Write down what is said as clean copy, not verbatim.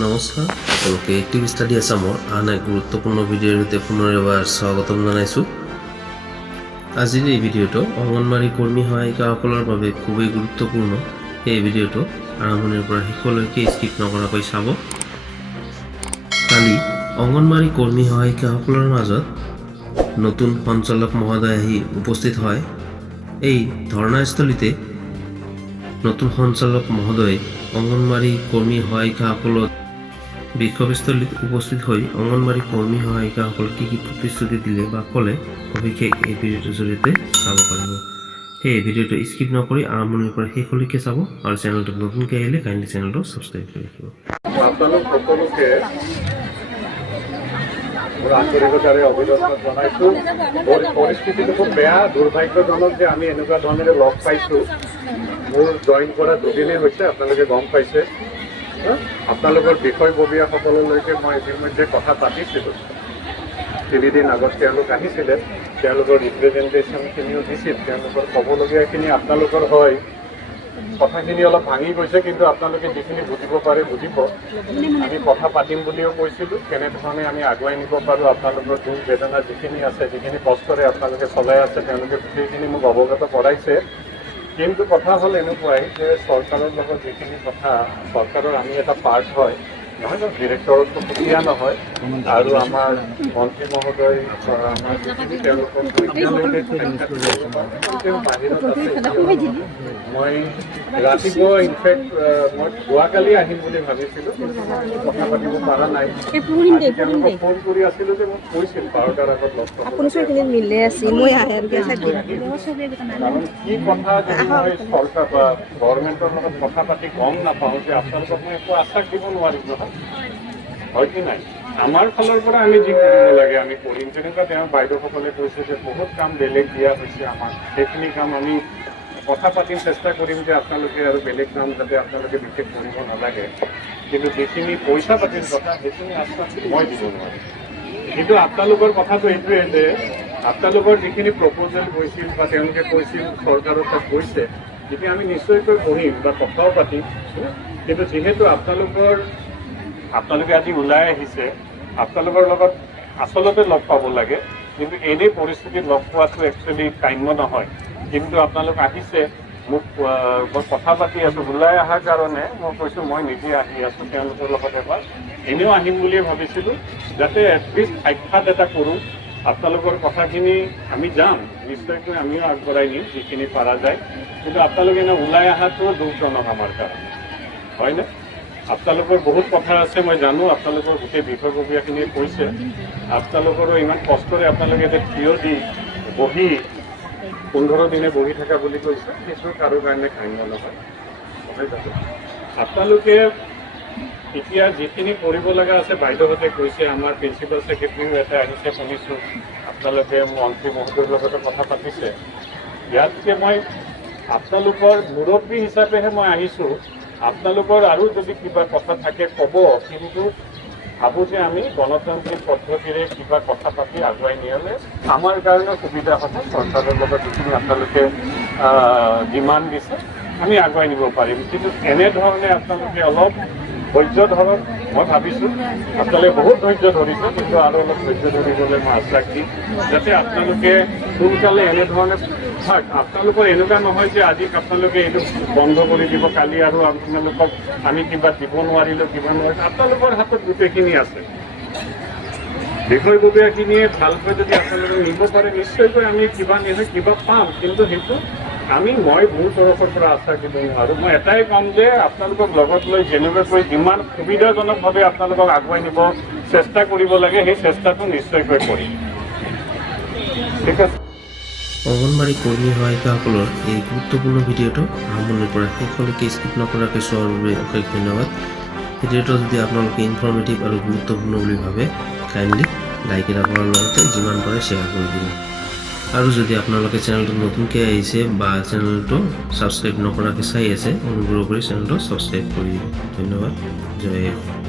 নমস্কাৰ সকলোকে active study আছামৰ আন এক গুৰুত্বপূৰ্ণ ভিডিঅ'ৰ সৈতে পুনৰ এবাৰ স্বাগতম জনাইছোঁ। আজিৰ এই ভিডিঅ'টো অংগনবাড়ী কৰ্মী সহায়িকাসকলৰ বাবে খুবেই গুৰুত্বপূৰ্ণ। এই ভিডিঅ'টো আৰম্ভণিৰ পৰা শেষলৈকে স্কিপ নকৰাকৈ চাব। কালি অংগনবাড়ী কৰ্মী সহায়িকাসকলৰ মাজত নতুন সঞ্চালক মহোদয় আহি উপস্থিত হয়। এই ধৰ্ণাস্থলীতে নতুন সঞ্চালক মহোদয় অংগনবাড়ী কৰ্মী সহায়িকাসকলক বিক্ষোভস্থলীত উপস্থিত হৈ অংগনবাড়ী কৰ্মী সহায়িকাসকলক কি প্ৰতিশ্ৰুতি দিলে বা ক'লে সবিশেষ এই ভিডিঅ'টোৰ জৰিয়তে চাব পাৰিব। সেই ভিডিঅ'টো স্কিপ নকৰি আৰম্ভণিৰ পৰা শেষলৈকে চাব আৰু চেনেলটোত নতুনকৈ আহিলে কাইণ্ডলি চেনেলটো ছাবস্ক্ৰাইব কৰি ৰাখিব। আপোনালোক সকলোকে মোৰ আন্তৰিকতাৰে অভিনন্দন জনাইছোঁ। পৰিস্থিতিটো খুব বেয়া, দুৰ্ভাগ্যজনক যে আমি এনেকুৱা ধৰণেৰে লগ পাইছোঁ। মোৰ জইন কৰা দুদিনেই হৈছে, আপোনালোকে গম পাইছে। আপোনালোকৰ বিষয়ববীয়াসকললৈকে মই ইতিমধ্যে কথা পাতিছিলোঁ। 3 দিন আগত তেওঁলোক আহিছিলে, তেওঁলোকৰ ৰিপ্ৰেজেণ্টেশ্যনখিনিও দিছিল। তেওঁলোকৰ ক'বলগীয়াখিনি আপোনালোকৰ হয়, কথাখিনি অলপ ভাঙি গৈছে, কিন্তু আপোনালোকে যিখিনি বুজিব পাৰে বুজিব। আমি কথা পাতিম বুলিও কৈছিলোঁ, কেনেধৰণে আমি আগুৱাই নিব পাৰোঁ। আপোনালোকৰ দুখ বেদনা যিখিনি আছে, যিখিনি কষ্টৰে আপোনালোকে চলাই আছে, তেওঁলোকে গোটেইখিনি মোক অৱগত কৰাইছে। কিন্তু কথা হ'ল এনেকুৱাই যে চৰকাৰৰ লগত যিখিনি কথা, চৰকাৰৰ আমি এটা পাৰ্ট হয়, নহয় জানো, ডিৰেক্টৰতো সুকীয়া নহয়। আৰু আমাৰ মন্ত্ৰী মহোদয় আমাৰ যিখিনি তেওঁলোকৰ বাহিৰত আছে। মই ৰাতিপুৱা ইনফেক্ট মই যোৱাকালি আহিম বুলি ভাবিছিলোঁ, কিন্তু কথা পাতিব পৰা নাই। তেওঁলোকক ফোন কৰি আছিলোঁ যে মোক কৈছিল 12টাৰ আগত লগ পাব। কাৰণ কি কথা যদি মই চৰকাৰ বা গভৰ্ণমেণ্টৰ লগত কথা পাতি গম নাপাওঁ যে আপোনালোকক মই একো আশ্বাস দিব নোৱাৰিম নহয়, হয় কি নাই। আমাৰ ফালৰ পৰা আমি যি কৰিব লাগে আমি কৰিম। তেনেকুৱা তেওঁ বাইদেউসকলে কৈছে যে বহুত কাম বেলেগ দিয়া হৈছে আমাক, সেইখিনি কাম আমি কথা পাতিম, চেষ্টা কৰিম যে আপোনালোকে আৰু বেলেগ কাম যাতে আপোনালোকে বিশেষ কৰিব নালাগে। কিন্তু যিখিনি পইচা পাতিৰ কথা, সেইখিনি আশ্বাস মই দিব নোৱাৰিম। কিন্তু আপোনালোকৰ কথাটো এইটোৱে যে আপোনালোকৰ যিখিনি প্ৰপ'জেল গৈছিল বা তেওঁলোকে কৈছিল চৰকাৰৰ তাত গৈছে, এতিয়া আমি নিশ্চয়কৈ পঢ়িম বা কথাও পাতিম। কিন্তু যিহেতু আপোনালোকে আজি ওলাই আহিছে, আপোনালোকৰ লগত আচলতে লগ পাব লাগে, কিন্তু এনেই পৰিস্থিতিত লগ পোৱাটো একচুৱেলি কাম্য নহয়। কিন্তু আপোনালোক আহিছে, মোক মই কথা পাতি আছোঁ, ওলাই অহাৰ কাৰণে মই কৈছোঁ মই নিজে আহি আছোঁ তেওঁলোকৰ লগত এবাৰ। এনেও আহিম বুলিয়ে ভাবিছিলোঁ, যাতে এটলিষ্ট সাক্ষাৎ এটা কৰোঁ। আপোনালোকৰ কথাখিনি আমি যাম, নিশ্চয়কৈ আমিও আগবঢ়াই নিম যিখিনি পৰা যায়। কিন্তু আপোনালোকে এনে ওলাই অহাটো দুখজনক আমাৰ কাৰণে, হয়নে? আপোনালোকৰ বহুত কথা আছে, মই জানো। আপোনালোকৰ গোটেই বিষয়ববীয়াখিনিয়ে কৈছে। আপোনালোকৰো ইমান কষ্টৰে আপোনালোকে এতিয়া থিয় দি বহি 15 দিনে বহি থকা বুলি কৈছে, সেইটো কাৰো কাৰণে কাম্য নহয়। আপোনালোকে এতিয়া যিখিনি কৰিব লগা আছে, বাইদেউহঁতে কৈছে, আমাৰ প্ৰিন্সিপাল ছেক্ৰেটাৰীও এটা আহিছে শুনিছোঁ, আপোনালোকে মন্ত্ৰী মহোদয়ৰ লগতে কথা পাতিছে। ইয়াতকে মই আপোনালোকৰ মুৰব্বী হিচাপেহে মই আহিছোঁ। আপোনালোকৰ আৰু যদি কিবা কথা থাকে ক'ব, কিন্তু ভাবোঁ যে আমি গণতান্ত্ৰিক পদ্ধতিৰে কিবা কথা পাতি আগুৱাই নিয়ালে আমাৰ কাৰণে সুবিধা হ'ব। চৰকাৰৰ লগত যিখিনি আপোনালোকে ডিমাণ্ড দিছে আমি আগুৱাই নিব পাৰিম। কিন্তু এনেধৰণে আপোনালোকে অলপ ধৈৰ্য ধৰক। মই ভাবিছোঁ আপোনালোকে বহুত ধৈৰ্য ধৰিছে, কিন্তু আৰু অলপ ধৈৰ্য ধৰিবলৈ মই আশ্বাস দিম, যাতে আপোনালোকে সোনকালে এনেধৰণে থাক। আপোনালোকৰ এনেকুৱা নহয় যে আজি আপোনালোকে এইটো বন্ধ কৰি দিব, কালি আৰু আপোনালোকক আমি কিবা দিব নোৱাৰিলোঁ, কিবা নোৱাৰিলোঁ। আপোনালোকৰ হাতত গোটেইখিনি আছে। বিষয়ববীয়াখিনিয়ে ভালকৈ যদি আপোনালোকে নিব পাৰে, নিশ্চয়কৈ আমি কিবা নহয় কিবা পাম। কিন্তু সেইটো মই মোৰ তৰফৰ পৰা আশ্বাস দিব নোৱাৰোঁ। মই এটাই ক'ম যে আপোনালোকক লগত লৈ যেনেকুৱাকৈ যিমান সুবিধাজনকভাৱে আপোনালোকক আগুৱাই নিব চেষ্টা কৰিব লাগে, সেই চেষ্টাটো নিশ্চয়কৈ কৰিম। ঠিক আছে। অংগনবাড়ী কৰ্মী সহায়িকাসকলৰ এই গুৰুত্বপূৰ্ণ ভিডিঅ'টো আৰম্ভণিৰ পৰা শেষলৈকে স্কিপ নকৰাকৈ চোৱাৰ বাবে অশেষ ধন্যবাদ। ভিডিঅ'টো যদি আপোনালোকে ইনফৰ্মেটিভ আৰু গুৰুত্বপূৰ্ণ বুলি ভাবে, কাইণ্ডলি লাইক এটা কৰাৰ লগতে যিমান পাৰে শ্বেয়াৰ কৰি দিব। আৰু যদি আপোনালোকে চেনেলটো নতুনকৈ আহিছে বা চেনেলটো ছাবস্ক্ৰাইব নকৰাকৈ চাই আছে, অনুগ্ৰহ কৰি চেনেলটো ছাবস্ক্ৰাইব কৰি দিব। ধন্যবাদ। জয় হিন্দ।